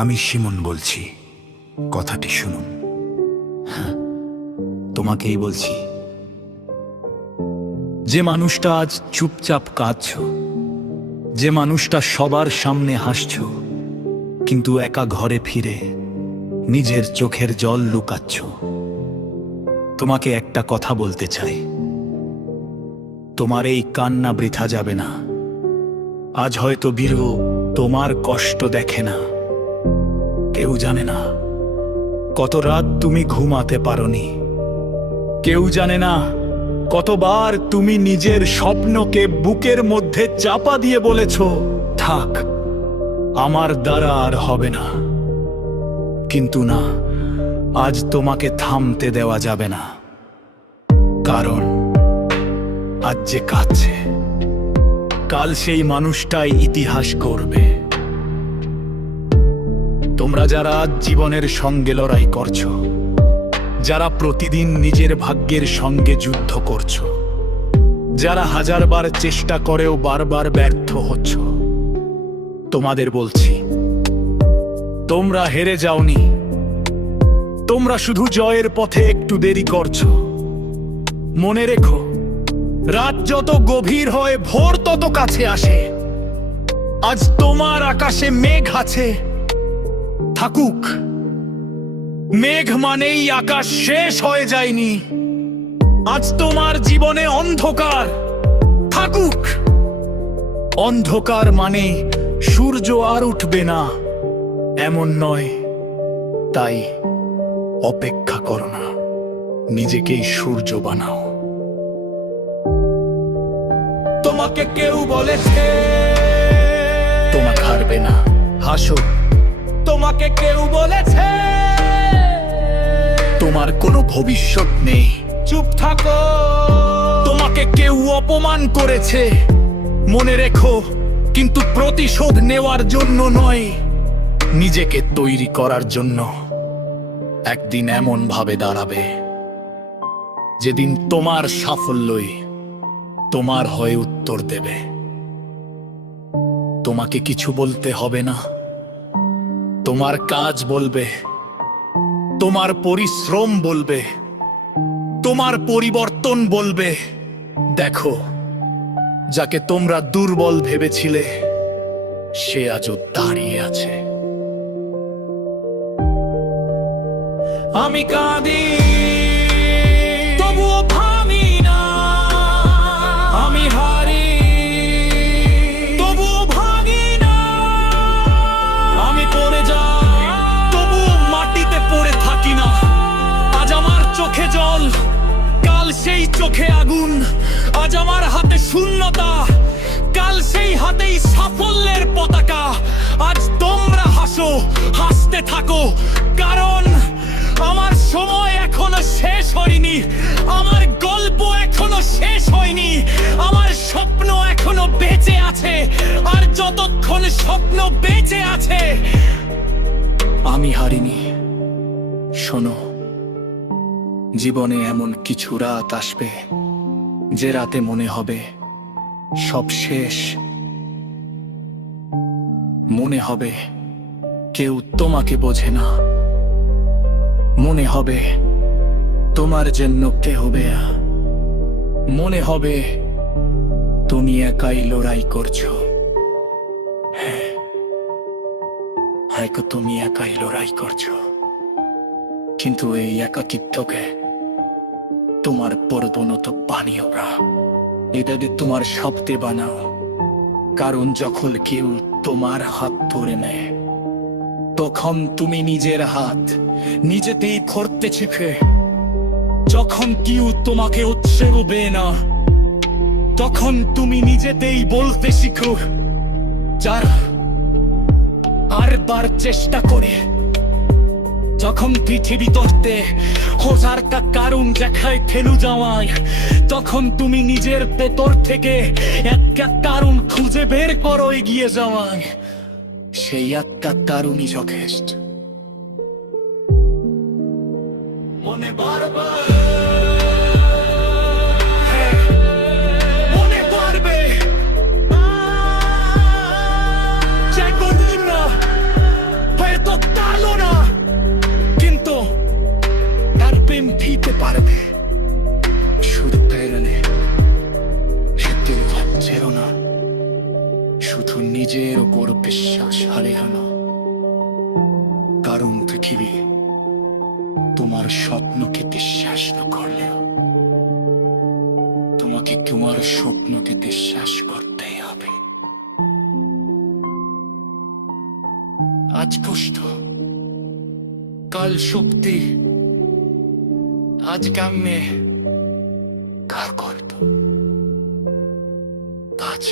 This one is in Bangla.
আমি শিমন বলছি, কথাটি শুনুন। তোমাকেই বলছি। যে মানুষটা আজ চুপচাপ কাঁদছ, যে মানুষটা সবার সামনে হাসছ, কিন্তু একা ঘরে ফিরে নিজের চোখের জল লুকাচ্ছ, তোমাকে একটা কথা বলতে চাই। তোমার এই কান্না বৃথা যাবে না। আজ হয়তো বীর তোমার কষ্ট দেখে না, কেউ জানে না কত রাত তুমি ঘুমাতে পারোনি, কেউ জানে না কতবার তুমি নিজের স্বপ্নকে বুকের মধ্যে চাপা দিয়ে বলেছ, থাক, আমার দ্বারা আর হবে না। কিন্তু না, আজ তোমাকে থামতে দেওয়া যাবে না, কারণ আজ যে কাঁদছে, কাল সেই মানুষটাই ইতিহাস করবে। তোমরা যারা আজ জীবনের সঙ্গে লড়াই করছো, যারা প্রতিদিন নিজের ভাগ্যের সঙ্গে যুদ্ধ করছো, যারা হাজারবার চেষ্টা করেও বারবার ব্যর্থ হচ্ছ, তোমাদের বলছি, তোমরা হেরে যাওনি, তোমরা শুধু জয়ের পথে একটু দেরি করছো। মনে রেখো, রাত যত গভীর হয় ভোর তত কাছে আসে। আজ তোমার আকাশে মেঘ আছে, থাকুক। মেঘ মানেই আকাশ শেষ হয়ে যায়নি। আজ তোমার জীবনে অন্ধকার, থাকুক। অন্ধকার মানে সূর্য আর উঠবে না এমন নয়। তাই অপেক্ষা করো না, নিজেকেই সূর্য বানাও। তোমাকে কেউ বলেছে তোমাকে হারবে না, হাসো। তোমাকে কেউ বলেছে তোমার কোনো ভবিষ্যৎ নেই, চুপ থাকো। তোমাকে কেউ অপমান করেছে, মনে রেখো, কিন্তু প্রতিশোধ নেওয়ার জন্য নয়, নিজেকে তৈরি করার জন্য। একদিন এমন ভাবে দাঁড়াবে যেদিন তোমার সাফল্যই তোমার হয়ে উত্তর দেবে। তোমাকে কিছু বলতে হবে না, তোমার কাজ বলবে, তোমার পরিশ্রম বলবে, তোমার পরিবর্তন বলবে। দেখো, যাকে তোমরা দুর্বল ভেবেছিলে সে আজও দাঁড়িয়ে আছে। আমি কাঁদি, তবুও ভাঙি না। আমি হারি, তবুও ভাঙি না। আমি পড়ে যাই, তবুও মাটিতে পড়ে থাকি না। আজ আমার চোখে জল, কাল সেই চোখে আগুন। আজ আমার হাতে শূন্যতা, কাল সেই হাতেই সাফল্যের পতাকা। আজ তোমরা হাসো, হাসতে থাকো, কারণ আমার সময় এখনো শেষ হয়নি, আমার গল্প এখনো শেষ হয়নি, আমার স্বপ্ন এখনো বেঁচে আছে। আর যতক্ষণ স্বপ্ন বেঁচে আছে আমি হারিনি। শোনো, জীবনে এমন কিছু রাত আসবে যে রাতে মনে হবে সব শেষ। মনে হবে কেউ তোমাকে বোঝে না, মনে হবে তোমার জন্য কেউ হবে, মনে হবে তুমি একাই লড়াই করছো। হ্যাঁ, হয়তো তুমি একাই লড়াই করছো, কিন্তু এই একাকিত্বকে তোমার পর্বনত বানিও না, এটাকে তোমার শক্তি বানাও। কারণ যখন কেউ তোমার হাত ধরে নেয়, তখন তুমি নিজের হাত নিজেতেই ধরতে শেখে। যখন কেউ তোমাকে উৎসাহবে না, তখন তুমি নিজেতেই বলতে শিখো, যার আরবার চেষ্টা করে। যখন পৃথিবী তরতে হাজারটা কারণ দেখায় ফেলু যাওয়ায়, তখন তুমি নিজের ভেতর থেকে একটা কারণ খুঁজে বের করো এগিয়ে যাওয়ায়। সেই একটা কারণই যথেষ্ট। মনে বারবার মনে পারবে যে কোনদিন না হয়তো নিজের ওপর বিশ্বাস হারিও না, কারণ পৃথিবী তোমার স্বপ্নকে বিশ্বাস না করলেও তোমাকে তোমার স্বপ্নকে বিশ্বাস করতেই হবে। আজ কষ্ট, কাল শক্তি, আজ কামে কাল করতো কাজ।